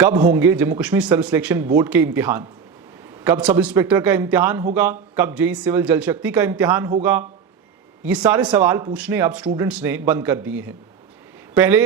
कब होंगे जम्मू कश्मीर सर्व selection board के इम्तिहान? कब सब इंस्पेक्टर का इम्तिहान होगा? कब जेई सिविल जल शक्ति का इम्तिहान होगा? ये सारे सवाल पूछने अब स्टूडेंट्स ने बंद कर दिए हैं। पहले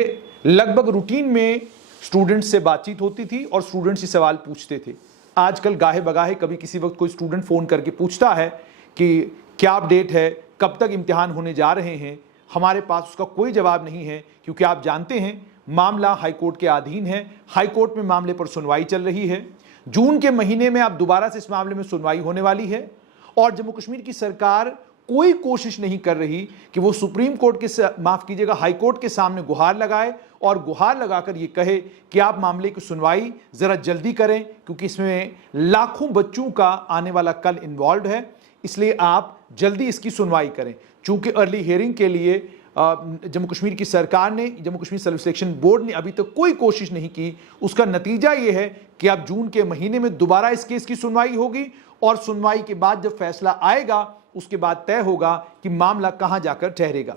लगभग रूटीन में स्टूडेंट्स से बातचीत होती थी और स्टूडेंट्स ये सवाल पूछते थे। आजकल गाहे बगाहे कभी किसी वक्त कोई स्टूडेंट फ़ोन करके पूछता है कि क्या अपडेट है, कब तक इम्तिहान होने जा रहे हैं। हमारे पास उसका कोई जवाब नहीं है, क्योंकि आप जानते हैं मामला हाईकोर्ट के अधीन है। हाईकोर्ट में मामले पर सुनवाई चल रही है। जून के महीने में अब दोबारा से इस मामले में सुनवाई होने वाली है और जम्मू कश्मीर की सरकार कोई कोशिश नहीं कर रही कि वो सुप्रीम कोर्ट के माफ कीजिएगा हाईकोर्ट के सामने गुहार लगाए और गुहार लगाकर ये कहे कि आप मामले की सुनवाई जरा जल्दी करें, क्योंकि इसमें लाखों बच्चों का आने वाला कल इन्वॉल्व है, इसलिए आप जल्दी इसकी सुनवाई करें। चूंकि अर्ली हियरिंग के लिए जम्मू कश्मीर की सरकार ने, जम्मू कश्मीर सर्व सिलेक्शन बोर्ड ने अभी तक कोई कोशिश नहीं की। उसका नतीजा यह है कि अब जून के महीने में दोबारा इस केस की सुनवाई होगी और सुनवाई के बाद जब फैसला आएगा उसके बाद तय होगा कि मामला कहां जाकर ठहरेगा।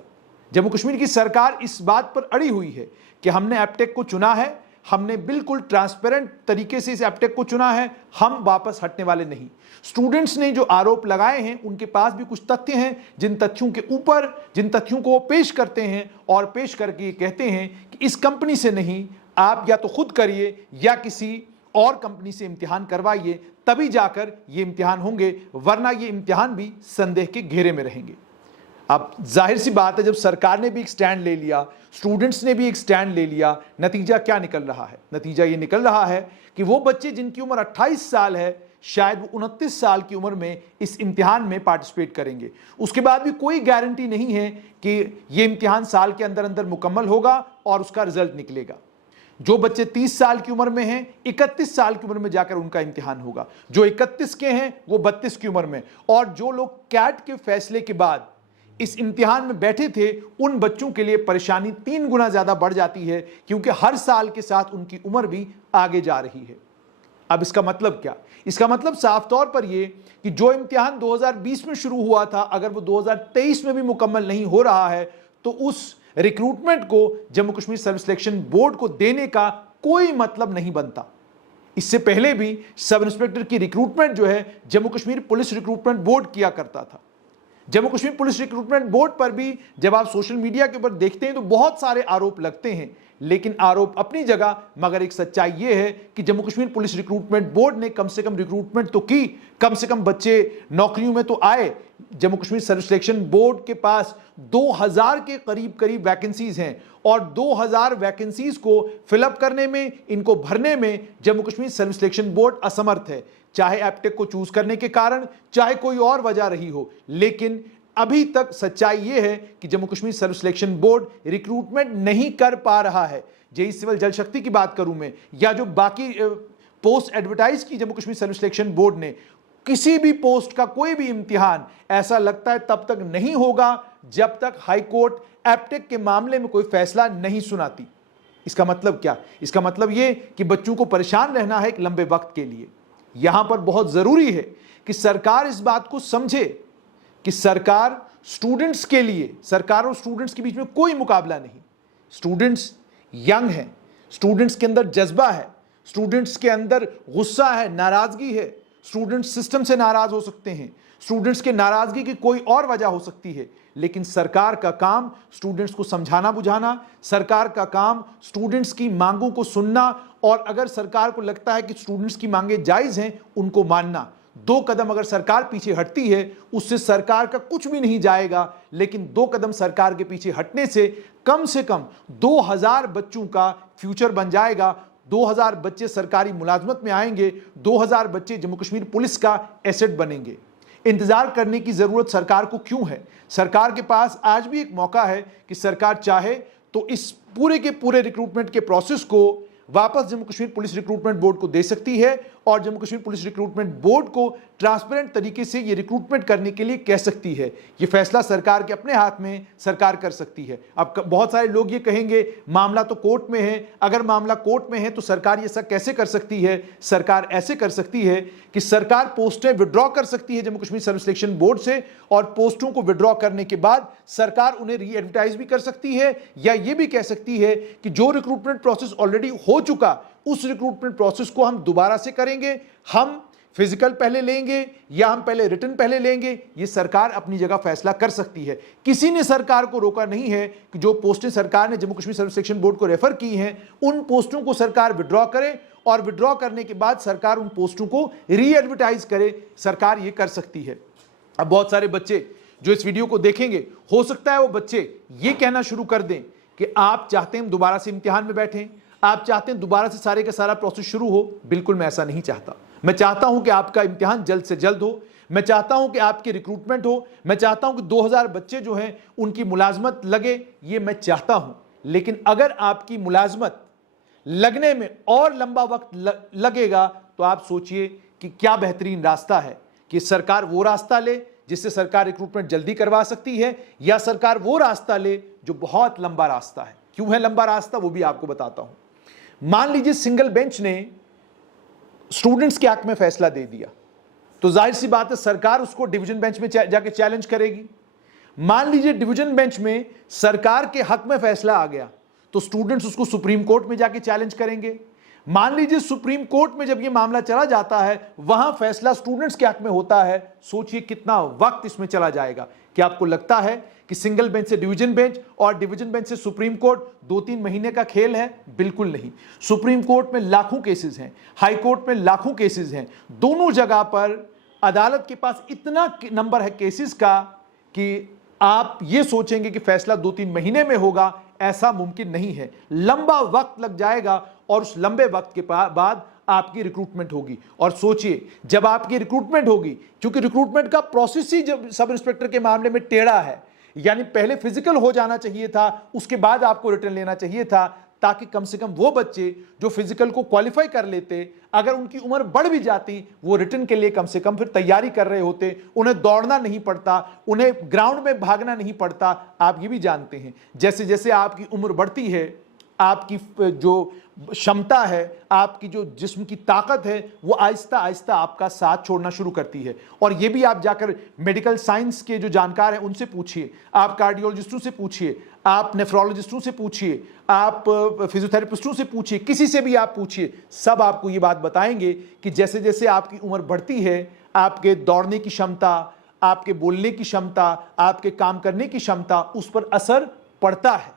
जम्मू कश्मीर की सरकार इस बात पर अड़ी हुई है कि हमने एप्टेक को चुना है, हमने बिल्कुल ट्रांसपेरेंट तरीके से इस एप्टेक को चुना है, हम वापस हटने वाले नहीं। स्टूडेंट्स ने जो आरोप लगाए हैं उनके पास भी कुछ तथ्य हैं, जिन तथ्यों के ऊपर जिन तथ्यों को वो पेश करते हैं और पेश करके कहते हैं कि इस कंपनी से नहीं, आप या तो खुद करिए या किसी और कंपनी से इम्तिहान करवाइए, तभी जाकर ये इम्तिहान होंगे, वरना ये इम्तिहान भी संदेह के घेरे में रहेंगे। अब जाहिर सी बात है, जब सरकार ने भी एक स्टैंड ले लिया, स्टूडेंट्स ने भी एक स्टैंड ले लिया, नतीजा क्या निकल रहा है? नतीजा ये निकल रहा है कि वो बच्चे जिनकी उम्र 28 साल है, शायद वो 29 साल की उम्र में इस इम्तिहान में पार्टिसिपेट करेंगे। उसके बाद भी कोई गारंटी नहीं है कि ये इम्तिहान साल के अंदर अंदर मुकम्मल होगा और उसका रिजल्ट निकलेगा। जो बच्चे 30 साल की उम्र में हैं, 31 साल की उम्र में जाकर उनका इम्तिहान होगा। जो 31 के हैं वो 32 की उम्र में, और जो लोग कैट के फैसले के बाद इस इम्तिहान में बैठे थे, उन बच्चों के लिए परेशानी 3 गुना ज्यादा बढ़ जाती है, क्योंकि हर साल के साथ उनकी उम्र भी आगे जा रही है। अब इसका मतलब क्या? इसका मतलब साफ तौर पर यह कि जो इम्तिहान 2020 में शुरू हुआ था, अगर वो 2023 में भी मुकम्मल नहीं हो रहा है तो उस रिक्रूटमेंट को जम्मू कश्मीर सर्व सिलेक्शन बोर्ड को देने का कोई मतलब नहीं बनता। इससे पहले भी सब इंस्पेक्टर की रिक्रूटमेंट जो है Jammu Kashmir police recruitment board किया करता था। Jammu Kashmir police recruitment board पर भी जब आप सोशल मीडिया के ऊपर देखते हैं तो बहुत सारे आरोप लगते हैं, लेकिन आरोप अपनी जगह, मगर एक सच्चाई यह है कि Jammu Kashmir police recruitment board ने कम से कम रिक्रूटमेंट तो की, कम से कम बच्चे नौकरियों में तो आए। जम्मू कश्मीर सर्व सिलेक्शन बोर्ड के पास 2000 के करीब वैकेंसीज हैं और 2000 वैकेंसीज को फिलअप करने में, इनको भरने में जम्मू कश्मीर सर्व सिलेक्शन बोर्ड असमर्थ है, चाहे एप्टेक को चूज करने के कारण, चाहे कोई और वजह रही हो। लेकिन अभी तक सच्चाई यह है कि जम्मू कश्मीर सर्व सिलेक्शन बोर्ड रिक्रूटमेंट नहीं कर पा रहा है। जेई सिविल जल शक्ति की बात करूं मैं, या जो बाकी पोस्ट एडवर्टाइज की जम्मू कश्मीर सर्व सिलेक्शन बोर्ड ने, किसी भी पोस्ट का कोई भी इम्तिहान ऐसा लगता है तब तक नहीं होगा जब तक हाईकोर्ट एप्टेक के मामले में कोई फैसला नहीं सुनाती। इसका मतलब क्या? इसका मतलब यह कि बच्चों को परेशान रहना है एक लंबे वक्त के लिए। यहां पर बहुत जरूरी है कि सरकार इस बात को समझे कि सरकार स्टूडेंट्स के लिए, सरकार और स्टूडेंट्स के बीच में कोई मुकाबला नहीं। स्टूडेंट्स यंग हैं, स्टूडेंट्स के अंदर जज्बा है, स्टूडेंट्स के अंदर गुस्सा है, नाराजगी है। स्टूडेंट्स सिस्टम से नाराज हो सकते हैं, स्टूडेंट्स के नाराजगी की कोई और वजह हो सकती है, लेकिन सरकार का काम स्टूडेंट्स को समझाना बुझाना, सरकार का काम स्टूडेंट्स की मांगों को सुनना, और अगर सरकार को लगता है कि स्टूडेंट्स की मांगें जायज हैं, उनको मानना। 2 कदम अगर सरकार पीछे हटती है उससे सरकार का कुछ भी नहीं जाएगा, लेकिन 2 कदम सरकार के पीछे हटने से कम 2000 बच्चों का फ्यूचर बन जाएगा। 2000 बच्चे सरकारी मुलाजमत में आएंगे, 2000 बच्चे जम्मू कश्मीर पुलिस का एसेट बनेंगे। इंतजार करने की जरूरत सरकार को क्यों है? सरकार के पास आज भी एक मौका है कि सरकार चाहे तो इस पूरे के पूरे रिक्रूटमेंट के प्रोसेस को वापस Jammu Kashmir police recruitment board को दे सकती है और Jammu Kashmir police recruitment board को ट्रांसपेरेंट तरीके से ये रिक्रूटमेंट करने के लिए कह सकती है। ये फैसला सरकार के अपने हाथ में सरकार कर सकती है। अब बहुत सारे लोग ये कहेंगे मामला तो कोर्ट में है, अगर मामला कोर्ट में है तो सरकार ये सब कैसे कर सकती है? सरकार ऐसे कर सकती है कि सरकार पोस्टें विड्रॉ कर सकती है जम्मू कश्मीर सर्व सिलेक्शन बोर्ड से, और पोस्टों को विड्रॉ करने के बाद सरकार उन्हें री एडवर्टाइज भी कर सकती है, या ये भी कह सकती है कि जो रिक्रूटमेंट प्रोसेस ऑलरेडी हो चुका उस रिक्रूटमेंट प्रोसेस को हम दोबारा से करेंगे, हम फिजिकल पहले लेंगे या हम पहले रिटन पहले लेंगे, ये सरकार अपनी जगह फैसला कर सकती है। किसी ने सरकार को रोका नहीं है कि जो पोस्टें सरकार ने Jammu Kashmir service selection board को रेफर की हैं उन पोस्टों को सरकार विड्रॉ करे और विड्रॉ करने के बाद सरकार उन पोस्टों को री एडवर्टाइज करे, सरकार ये कर सकती है। अब बहुत सारे बच्चे जो इस वीडियो को देखेंगे, हो सकता है वो बच्चे ये कहना शुरू कर दें कि आप चाहते हैं हम दोबारा से इम्तिहान में बैठें, आप चाहते हैं दोबारा से सारे का सारा प्रोसेस शुरू हो। बिल्कुल मैं ऐसा नहीं चाहता। मैं चाहता हूं कि आपका इम्तिहान जल्द से जल्द हो, मैं चाहता हूं कि आपकी रिक्रूटमेंट हो, मैं चाहता हूं कि 2000 बच्चे जो हैं उनकी मुलाजमत लगे, ये मैं चाहता हूं। लेकिन अगर आपकी मुलाजमत लगने में और लंबा वक्त लगेगा तो आप सोचिए कि क्या बेहतरीन रास्ता है कि सरकार वो रास्ता ले जिससे सरकार रिक्रूटमेंट जल्दी करवा सकती है, या सरकार वो रास्ता ले जो बहुत लंबा रास्ता है। क्यों है लंबा रास्ता वो भी आपको बताता हूं। मान लीजिए सिंगल बेंच ने स्टूडेंट्स के हक में फैसला दे दिया, तो जाहिर सी बात है सरकार उसको डिवीजन बेंच में जाके चैलेंज करेगी। मान लीजिए डिवीजन बेंच में सरकार के हक में फैसला आ गया तो स्टूडेंट्स उसको सुप्रीम कोर्ट में जाके चैलेंज करेंगे। मान लीजिए सुप्रीम कोर्ट में जब यह मामला चला जाता है, वहां फैसला स्टूडेंट्स के हक में होता है, सोचिए कितना वक्त इसमें चला जाएगा। क्या आपको लगता है कि सिंगल बेंच से डिवीजन बेंच और डिवीजन बेंच से सुप्रीम कोर्ट 2-3 महीने का खेल है? बिल्कुल नहीं। सुप्रीम कोर्ट में लाखों केसेस हैं, हाई कोर्ट में लाखों केसेस हैं। दोनों जगह पर अदालत के पास इतना नंबर है केसेस का कि आप ये सोचेंगे कि फैसला 2-3 महीने में होगा, ऐसा मुमकिन नहीं है। लंबा वक्त लग जाएगा और उस लंबे वक्त के बाद आपकी रिक्रूटमेंट होगी। और सोचिए जब आपकी रिक्रूटमेंट होगी, क्योंकि रिक्रूटमेंट का प्रोसेस ही जब सब इंस्पेक्टर के मामले में टेढ़ा है, यानी पहले फिजिकल हो जाना चाहिए था, उसके बाद आपको रिटर्न लेना चाहिए था, ताकि कम से कम वो बच्चे जो फिजिकल को क्वालिफाई कर लेते, अगर उनकी उम्र बढ़ भी जाती, वो रिटर्न के लिए कम से कम फिर तैयारी कर रहे होते, उन्हें दौड़ना नहीं पड़ता, उन्हें ग्राउंड में भागना नहीं पड़ता। आप ये भी जानते हैं जैसे जैसे आपकी उम्र बढ़ती है, आपकी जो क्षमता है, आपकी जो जिस्म की ताकत है, वो आहिस्ता आहिस्ता आपका साथ छोड़ना शुरू करती है। और ये भी आप जाकर मेडिकल साइंस के जो जानकार हैं उनसे पूछिए, आप कार्डियोलॉजिस्टों से पूछिए, आप नेफ्रोलॉजिस्टों से पूछिए, आप फिजियोथेरेपिस्टों से पूछिए, किसी से भी आप पूछिए, सब आपको ये बात बताएंगे कि जैसे जैसे आपकी उम्र बढ़ती है, आपके दौड़ने की क्षमता, आपके बोलने की क्षमता, आपके काम करने की क्षमता, उस पर असर पड़ता है।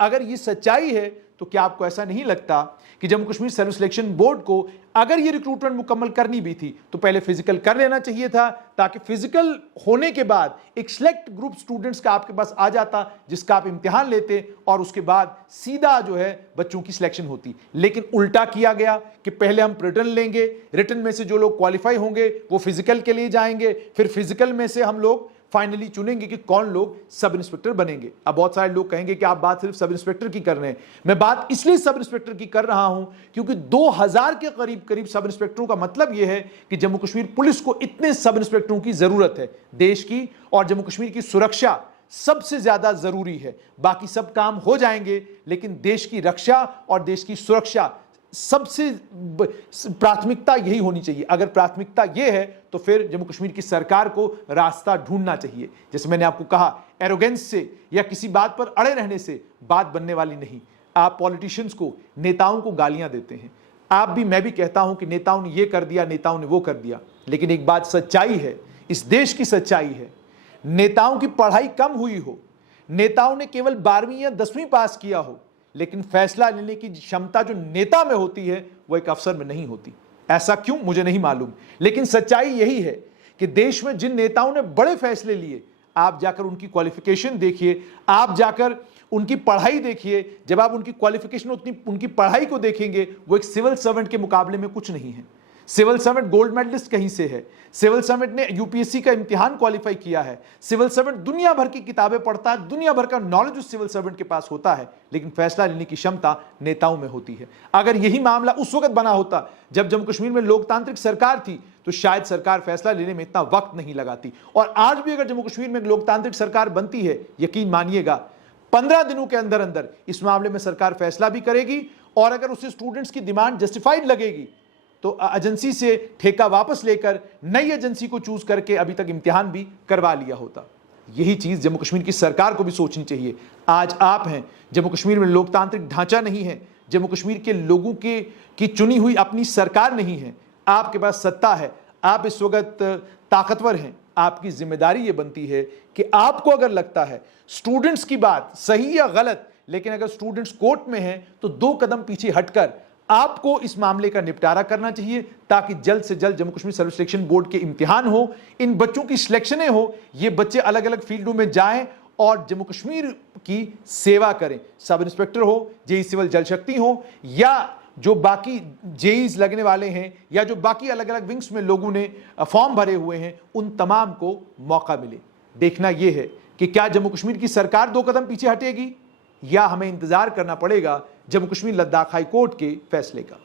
अगर ये सच्चाई है तो क्या आपको ऐसा नहीं लगता कि Jammu Kashmir service selection board को अगर ये रिक्रूटमेंट मुकम्मल करनी भी थी तो पहले फिजिकल कर लेना चाहिए था, ताकि फिजिकल होने के बाद एक सिलेक्ट ग्रुप स्टूडेंट्स का आपके पास आ जाता जिसका आप इम्तिहान लेते और उसके बाद सीधा जो है बच्चों की सिलेक्शन होती। लेकिन उल्टा किया गया कि पहले हम रिटर्न लेंगे, रिटर्न में से जो लोग क्वालिफाई होंगे वो फिजिकल के लिए जाएंगे, फिर फिजिकल में से हम लोग फाइनली चुनेंगे कि कौन लोग सब इंस्पेक्टर बनेंगे। अब बहुत सारे लोग कहेंगे कि आप बात सिर्फ सब इंस्पेक्टर की कर रहे हैं। मैं बात इसलिए सब इंस्पेक्टर की कर रहा हूं क्योंकि 2000 के करीब सब इंस्पेक्टरों का मतलब यह है कि जम्मू कश्मीर पुलिस को इतने सब इंस्पेक्टरों की जरूरत है देश की, और जम्मू कश्मीर की सुरक्षा सबसे ज्यादा जरूरी है। बाकी सब काम हो जाएंगे लेकिन देश की रक्षा और देश की सुरक्षा सबसे प्राथमिकता यही होनी चाहिए। अगर प्राथमिकता यह है तो फिर जम्मू कश्मीर की सरकार को रास्ता ढूंढना चाहिए। जैसे मैंने आपको कहा, एरोगेंस से या किसी बात पर अड़े रहने से बात बनने वाली नहीं। आप पॉलिटिशियंस को, नेताओं को गालियां देते हैं, आप भी, मैं भी कहता हूं कि नेताओं ने ये कर दिया, नेताओं ने वो कर दिया, लेकिन एक बात सच्चाई है, इस देश की सच्चाई है, नेताओं की पढ़ाई कम हुई हो, नेताओं ने केवल 12वीं या 10वीं पास किया हो, लेकिन फैसला लेने की क्षमता जो नेता में होती है वो एक अफसर में नहीं होती। ऐसा क्यों मुझे नहीं मालूम, लेकिन सच्चाई यही है कि देश में जिन नेताओं ने बड़े फैसले लिए, आप जाकर उनकी क्वालिफिकेशन देखिए, आप जाकर उनकी पढ़ाई देखिए। जब आप उनकी क्वालिफिकेशन, उनकी पढ़ाई को देखेंगे, वो एक सिविल सर्वेंट के मुकाबले में कुछ नहीं है। सिविल सर्वेंट गोल्ड मेडलिस्ट कहीं से है, सिविल सर्वेंट ने यूपीएससी का इम्तिहान क्वालिफाई किया है, सिविल सर्वेंट दुनिया भर की किताबें पढ़ता है, दुनिया भर का नॉलेज उस सिविल सर्वेंट के पास होता है, लेकिन फैसला लेने की क्षमता नेताओं में होती है। अगर यही मामला उस वक्त बना होता जब जम्मू कश्मीर में लोकतांत्रिक सरकार थी तो शायद सरकार फैसला लेने में इतना वक्त नहीं लगाती। और आज भी अगर जम्मू कश्मीर में लोकतांत्रिक सरकार बनती है, यकीन मानिएगा 15 दिनों के अंदर अंदर इस मामले में सरकार फैसला भी करेगी, और अगर उसे स्टूडेंट्स की डिमांड जस्टिफाइड लगेगी तो एजेंसी से ठेका वापस लेकर नई एजेंसी को चूज करके अभी तक इम्तिहान भी करवा लिया होता। यही चीज जम्मू कश्मीर की सरकार को भी सोचनी चाहिए। आज आप हैं, जम्मू कश्मीर में लोकतांत्रिक ढांचा नहीं है, जम्मू कश्मीर के लोगों की चुनी हुई अपनी सरकार नहीं है, आपके पास सत्ता है, आप इस वक्त ताकतवर हैं, आपकी जिम्मेदारी ये बनती है कि आपको अगर लगता है स्टूडेंट्स की बात सही या गलत, लेकिन अगर स्टूडेंट्स कोर्ट में हैं तो 2 कदम पीछे हटकर आपको इस मामले का निपटारा करना चाहिए, ताकि जल्द से जल्द Jammu Kashmir service selection board के इम्तिहान हो, इन बच्चों की सिलेक्शनें हो, ये बच्चे अलग अलग फील्डों में जाएं और जम्मू कश्मीर की सेवा करें। सब इंस्पेक्टर हो, जेई सिविल जल शक्ति हो, या जो बाकी जेईज लगने वाले हैं, या जो बाकी अलग अलग विंग्स में लोगों ने फॉर्म भरे हुए हैं, उन तमाम को मौका मिले। देखना यह है कि क्या जम्मू कश्मीर की सरकार 2 कदम पीछे हटेगी या हमें इंतजार करना पड़ेगा जम्मू कश्मीर लद्दाख हाई कोर्ट के फैसले का।